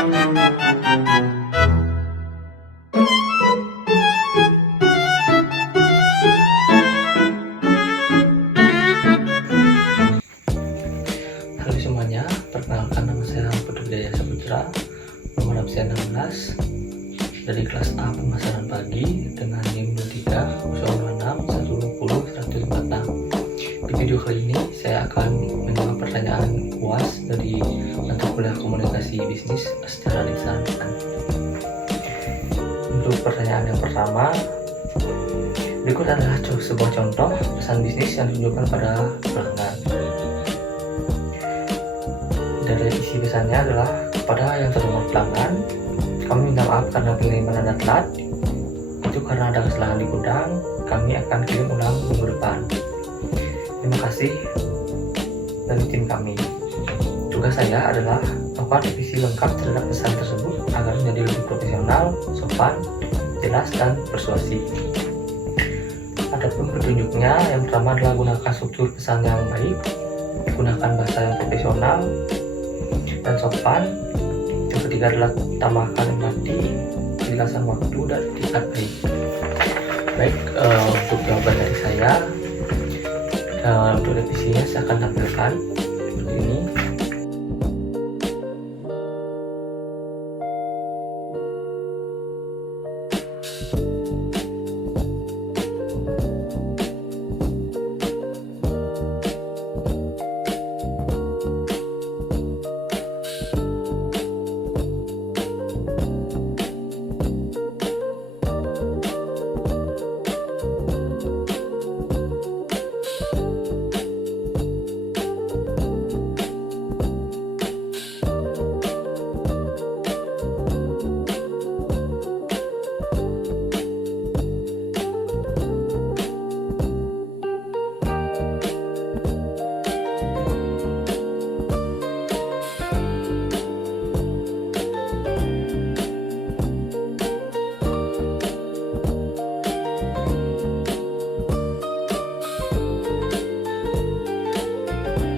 Halo semuanya, perkenalkan nama saya Putu Jaya Saputra, nomor absen 16 dari kelas A pemasaran pagi dengan NIM 2306100146. Di video kali ini saya akan menjawab pertanyaan UAS dari mata kuliah komunikasi bisnis secara lisan. Untuk pertanyaan yang pertama, berikut adalah sebuah contoh pesan bisnis yang ditujukan pada pelanggan. Dari isi pesannya adalah, kepada yang terhormat pelanggan, kami minta maaf karena pengiriman Anda telat. Itu karena ada kesalahan di gudang, kami akan kirim ulang minggu depan. Terima kasih dari tim kami. Tugas saya adalah melakukan revisi lengkap terhadap pesan tersebut agar menjadi lebih profesional, sopan, jelas, dan persuasif. Adapun petunjuknya, yang pertama adalah gunakan struktur pesan yang baik, gunakan bahasa yang profesional dan sopan. Yang ketiga adalah tambahkan empati, kejelasan waktu, dan etikat baik. Baik, untuk jawaban dari saya, untuk revisinya saya akan tampilkan seperti ini.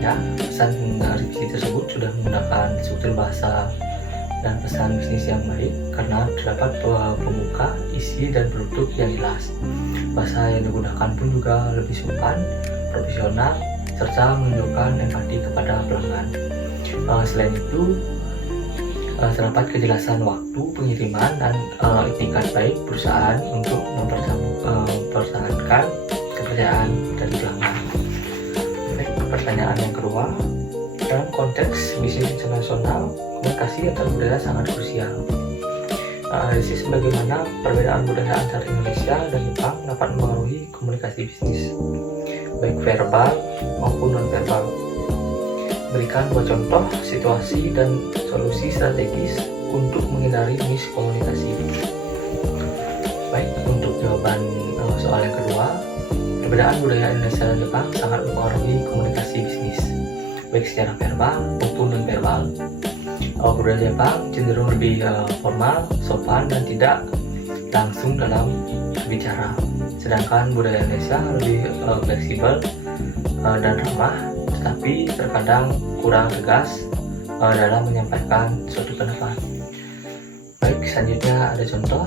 Ya, pesan revisi tersebut sudah menggunakan struktur bahasa dan pesan bisnis yang baik karena terdapat pemuka, isi, dan produk yang jelas. Bahasa yang digunakan pun juga lebih sopan, profesional, serta menunjukkan empati kepada pelanggan. Selain itu, terdapat kejelasan waktu pengiriman dan etikat baik perusahaan untuk mempertahankan kepercayaan dari pelanggan. Pertanyaan yang kedua, dalam konteks bisnis internasional, komunikasi antar budaya sangat krusial. Analisis bagaimana perbedaan budaya antar Indonesia dan Jepang dapat mempengaruhi komunikasi bisnis, baik verbal maupun non-verbal. Berikan dua contoh situasi dan solusi strategis untuk menghindari miskomunikasi. Baik, untuk jawaban soal yang kedua, perbedaan budaya Indonesia dan Jepang sangat mempengaruhi komunikasi bisnis, baik secara verbal maupun non-verbal. Budaya Jepang cenderung lebih formal, sopan, dan tidak langsung dalam bicara, sedangkan budaya Indonesia lebih fleksibel dan ramah, tetapi terkadang kurang tegas dalam menyampaikan suatu pendapat. Baik, selanjutnya ada contoh.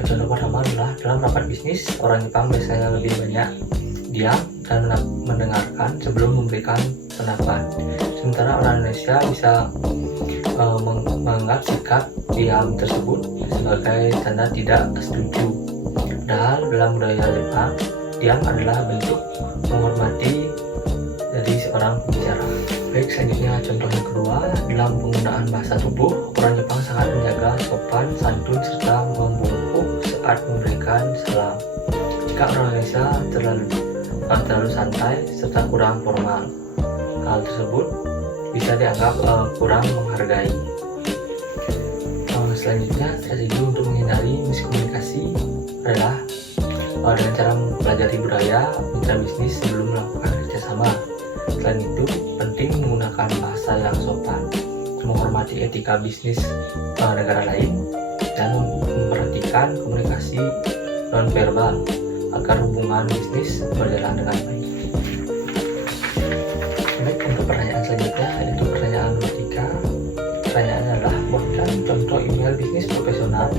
Contoh pertama adalah dalam rapat bisnis, orang Jepang biasanya lebih banyak diam dan mendengarkan sebelum memberikan pendapat. Sementara orang Indonesia bisa menganggap sikap diam tersebut sebagai tanda tidak setuju. Padahal dalam budaya Jepang, diam adalah bentuk menghormati dari seorang pembicara. Baik, selanjutnya contoh yang kedua, dalam penggunaan bahasa tubuh, orang Jepang sangat menjaga sopan, santun, serta membungkuk saat memberikan salam. Jika orang Indonesia terlalu santai serta kurang formal, hal tersebut bisa dianggap kurang menghargai. Selanjutnya, strategi untuk menghindari miskomunikasi adalah dengan cara mempelajari budaya mitra bisnis sebelum melakukan kerjasama. Selain itu, penting menggunakan bahasa yang sopan, menghormati etika bisnis negara lain, dan memperhatikan komunikasi non-verbal agar hubungan bisnis berjalan dengan baik. Baik, untuk pertanyaan selanjutnya, yaitu pertanyaan nomor 3. Pertanyaannya adalah, buat contoh email bisnis profesional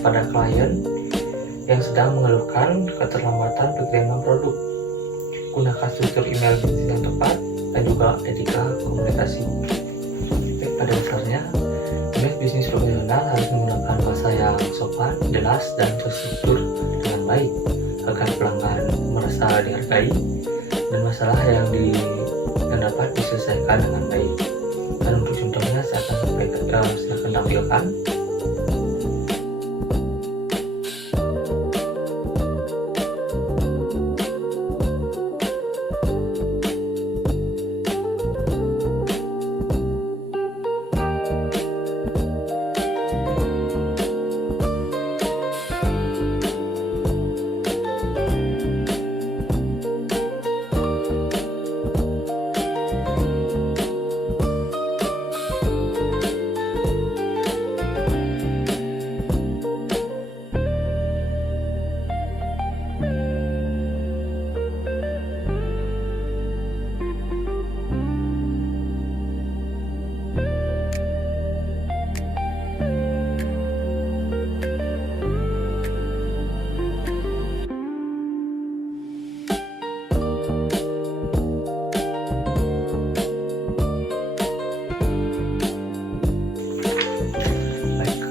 pada klien yang sedang mengeluhkan keterlambatan pengiriman produk. Gunakan struktur email bisnis yang tepat dan juga etika komunikasi. Baik, pada dasarnya, email bisnis profesional harus menggunakan bahasa yang sopan, jelas, dan terstruktur dengan baik agar pelanggan merasa dihargai dan masalah yang dapat diselesaikan dengan baik. Dan untuk contohnya saya akan tampilkan.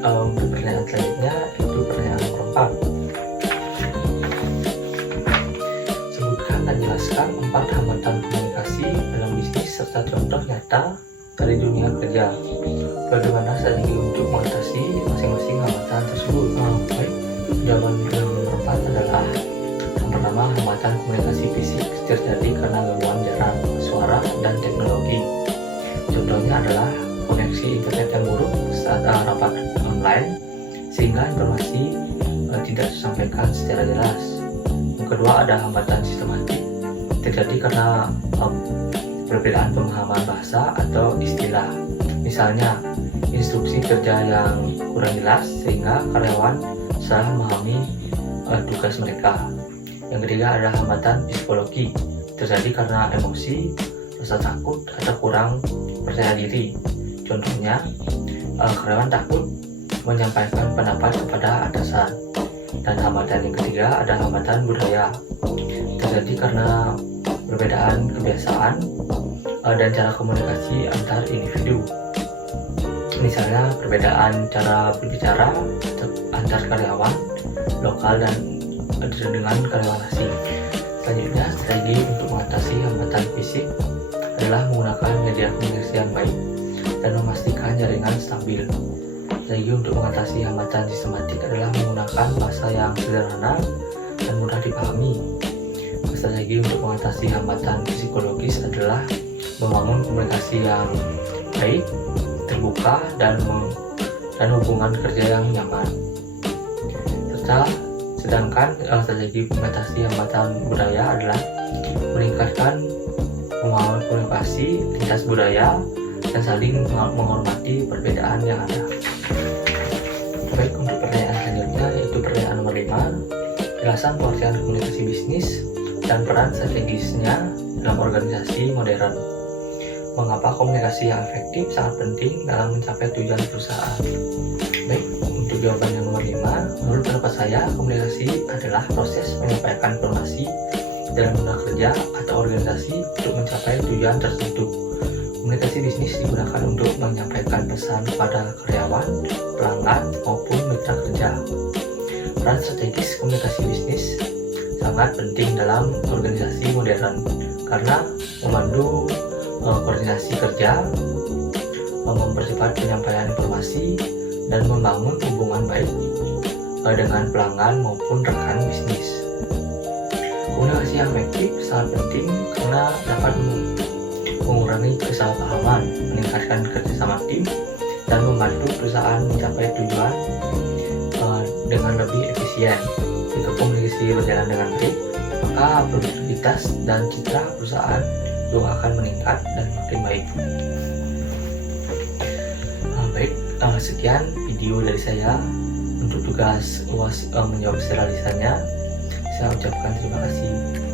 Untuk pertanyaan selanjutnya itu pertanyaan nomor 4. Sebutkan dan jelaskan 4 hambatan komunikasi dalam bisnis serta contoh nyata dari dunia kerja. Bagaimana strategi untuk mengatasi masing-masing hambatan tersebut? Baik, jawaban nomor 4 adalah yang pertama, hambatan komunikasi fisik terjadi karena gangguan jarak, suara, dan teknologi. Contohnya adalah koneksi internet yang buruk saat rapat online sehingga informasi tidak disampaikan secara jelas. Yang kedua, ada hambatan sistematik terjadi karena perbedaan pemahaman bahasa atau istilah. Misalnya, instruksi kerja yang kurang jelas sehingga karyawan salah memahami tugas mereka. Yang ketiga, ada hambatan psikologi terjadi karena emosi, rasa takut, atau kurang percaya diri. Contohnya, karyawan takut menyampaikan pendapat kepada atasan. Dan hambatan yang ketiga ada hambatan budaya, terjadi karena perbedaan kebiasaan dan cara komunikasi antar individu. Misalnya, perbedaan cara berbicara antar karyawan lokal dan dengan karyawan asing. Selanjutnya, strategi untuk mengatasi hambatan fisik adalah menggunakan media komunikasi yang baik dan memastikan jaringan stabil. Strategi untuk mengatasi hambatan sistematik adalah menggunakan bahasa yang sederhana dan mudah dipahami. Strategi untuk mengatasi hambatan psikologis adalah membangun komunikasi yang baik, terbuka, dan hubungan kerja yang nyaman. Sedangkan strategi mengatasi hambatan budaya adalah meningkatkan pemahaman komunikasi lintas budaya dan saling menghormati perbedaan yang ada. Baik, untuk pertanyaan selanjutnya yaitu pertanyaan nomor 5. Jelasan pengertian komunikasi bisnis dan peran strategisnya dalam organisasi modern. Mengapa komunikasi yang efektif sangat penting dalam mencapai tujuan perusahaan? Baik, untuk jawaban yang nomor 5, menurut pendapat saya, komunikasi adalah proses menyampaikan informasi dalam dunia kerja atau organisasi untuk mencapai tujuan tertentu. Komunikasi bisnis digunakan untuk menyampaikan pesan kepada karyawan, pelanggan, maupun mitra kerja. Peran strategis komunikasi bisnis sangat penting dalam organisasi modern karena memandu koordinasi kerja, mempercepat penyampaian informasi, dan membangun hubungan baik dengan pelanggan maupun rekan bisnis. Komunikasi yang efektif sangat penting karena dapat mengurangi kesalahpahaman, meningkatkan kerjasama tim, dan membantu perusahaan mencapai tujuan dengan lebih efisien. Jika komunikasi berjalan dengan baik, maka produktivitas dan citra perusahaan juga akan meningkat dan makin baik. Baik, sekian video dari saya. Untuk tugas UAS menjawab secara lisannya, saya ucapkan terima kasih.